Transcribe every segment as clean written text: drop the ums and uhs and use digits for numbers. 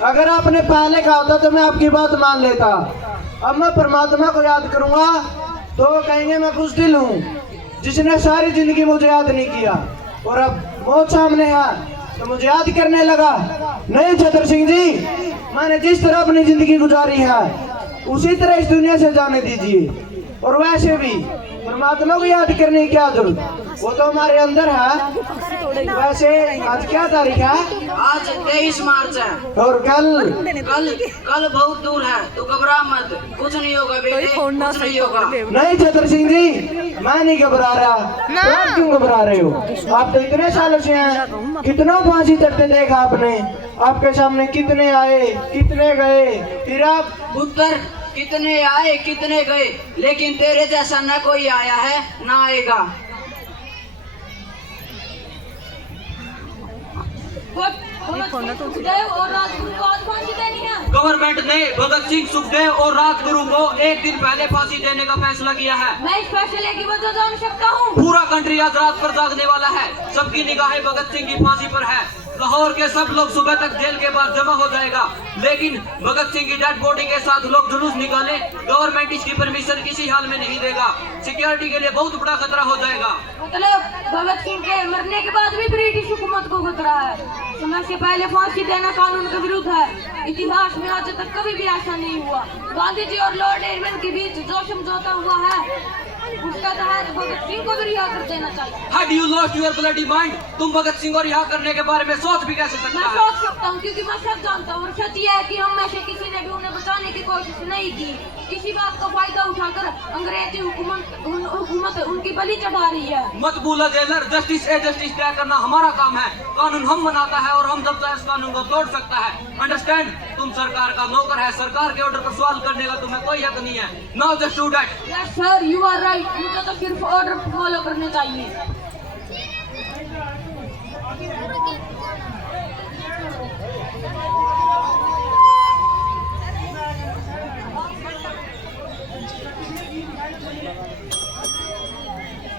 अगर आपने पहले कहा होता तो मैं आपकी बात मान लेता। अब मैं परमात्मा को याद करूंगा तो कहेंगे मैं बुज़दिल हूँ जिसने सारी जिंदगी मुझे याद नहीं किया, और अब मौत सामने है तो मुझे याद करने लगा। नहीं छतर सिंह जी, मैंने जिस तरह अपनी जिंदगी गुजारी है उसी तरह इस दुनिया से जाने दीजिए। और वैसे भी परमात्मा को याद करने की क्या जरूरत, वो तो हमारे अंदर है। वैसे आज क्या तारीख है? आज 23 मार्च है। और कल कल बहुत दूर है, तू घबरा मत, कुछ नहीं होगा बेटे, कुछ नहीं होगा। नहीं छतर सिंह जी, मैं नहीं घबरा रहा। तो आप क्यों घबरा रहे हो? आप तो इतने सालों से हैं, कितना फांसी चढ़ते देखा आपने, आपके सामने कितने आए कितने गए, फिर आप पुत्र कितने आए कितने गए, लेकिन तेरे जैसा न कोई आया है ना आएगा। गवर्नमेंट ने भगत सिंह, सुखदेव और राजगुरु को एक दिन पहले फांसी देने का फैसला किया है। मैं इस फैसले की वजह जान सकता हूँ। पूरा कंट्री आज रात पर जागने वाला है, सबकी निगाहें भगत सिंह की फांसी पर है। लाहौर के सब लोग सुबह तक जेल के बाद जमा हो जाएगा, लेकिन भगत सिंह की डेड बॉडी के साथ लोग जुलूस निकाले, गवर्नमेंट इसकी परमिशन किसी हाल में नहीं देगा। सिक्योरिटी के लिए बहुत बड़ा खतरा हो जाएगा। मतलब भगत सिंह के मरने के बाद भी ब्रिटिश हुकूमत को खतरा है। समय से पहले फांसी देना कानून के विरुद्ध है। इतिहास में आज तक कभी भी ऐसा नहीं हुआ। गांधी जी और लॉर्ड इरविन के बीच जो समझौता हुआ है उसका तहत भगत सिंह को भी रिहा कर देना चाहिए। Had you lost your bloody mind? तुम भगत सिंह को रिहा करने के बारे में सोच भी कैसे सकता मैं है? सोच सकता हूँ क्योंकि मैं सच जानता हूँ, और सच ये है कि हम में से किसी ने भी उन्हें बचाने की कोशिश नहीं की। इसी बात का फायदा उठाकर अंग्रेजी हुकूमत उनकी बलि चढ़ा रही है। मत भूला जेलर, जस्टिस ए जस्टिस तय करना हमारा काम है। कानून हम बनाता है और हम जब चाहे इस कानून को तोड़ सकता है। अंडरस्टैंड? तुम सरकार का नौकर है, सरकार के ऑर्डर पर सवाल करने का तुम्हें कोई हक नहीं है। Now just do that. Yes sir, you are right. मुझे तो सिर्फ ऑर्डर फॉलो करने चाहिए।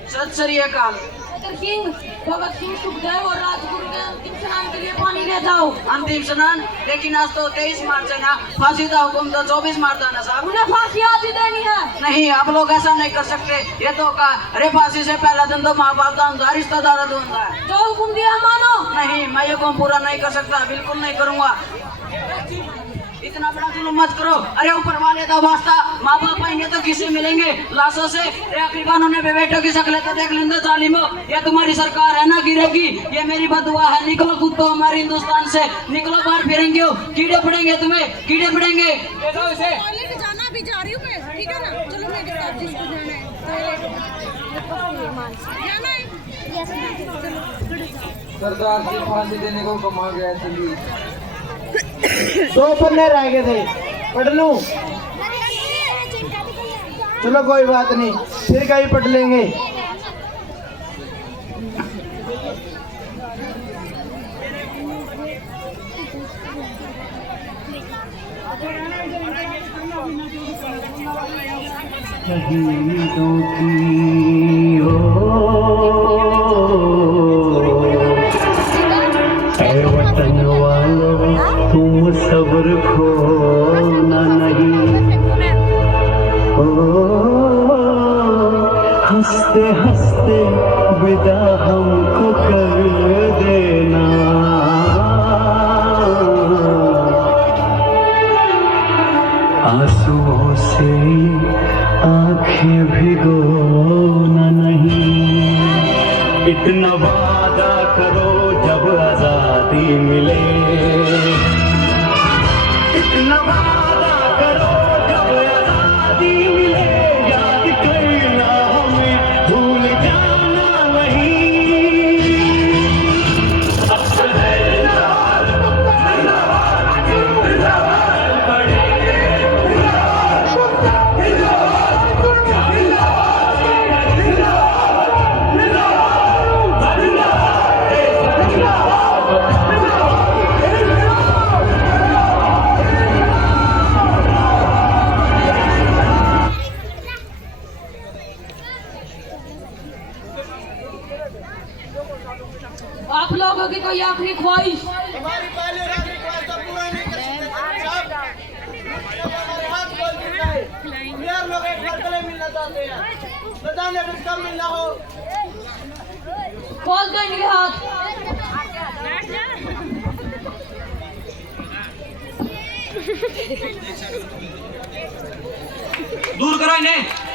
सत श्री अकाल। सिंह, भगत सिंह, सुखदेव और राजगुरु के अंतिम स्नान के लिए पानी ले जाओ। अंतिम स्नान? लेकिन आज तो 23 मार्च है ना, फांसी का हुक्म तो 24 मार्च है ना साहब। उन्हें फांसी आज ही देनी है। नहीं, आप लोग ऐसा नहीं कर सकते। ये तो का अरे फांसी से पहला दिन तो माँ बाप का होता है, रिश्तेदार होता है। जो हुक्म दिया मानो। नहीं, मैं ये काम पूरा नहीं कर सकता, बिल्कुल नहीं करूँगा। इतना बड़ा जुल्म मत करो। अरे ऊपर वाले का वास्ता, माँ बाप आएंगे तो किसी मिलेंगे लाशों से। आखिरकार उन्हें बेटों की शक्ल तो देख लेंगे जालिमो। ये तुम्हारी सरकार है ना गिरेगी, ये मेरी बदुआ है। निकलो कुत्तो हमारे हिंदुस्तान से, निकलो बाहर फिरेंगे हो, कीड़े पड़ेंगे तुम्हें, कीड़े पड़ेंगे। जाना भी जा रही हूँ मैं, ठीक है ना? चलो मेरे साथ जिसको जाना है सरकार से फांसी देने को कमा गया। चलिए 2 पन्ने रह गए थे, पढ़ लूं? चलो कोई बात नहीं, फिर कहीं पढ़ लेंगे। वतन वालों तुम सब्र खोना नहीं, हंसते हंसते विदा हमको कर देना। आंसुओं से आंखें भिगोना नहीं, इतना वादा करो जब आजादी मिले, इतना वादा करो जब आजादी मिले, याद करना हमें भूल जाना नहीं। न जाने कुछ कम मिलना हो। खोल दो इनके हाथ। दूर करो इन्हें।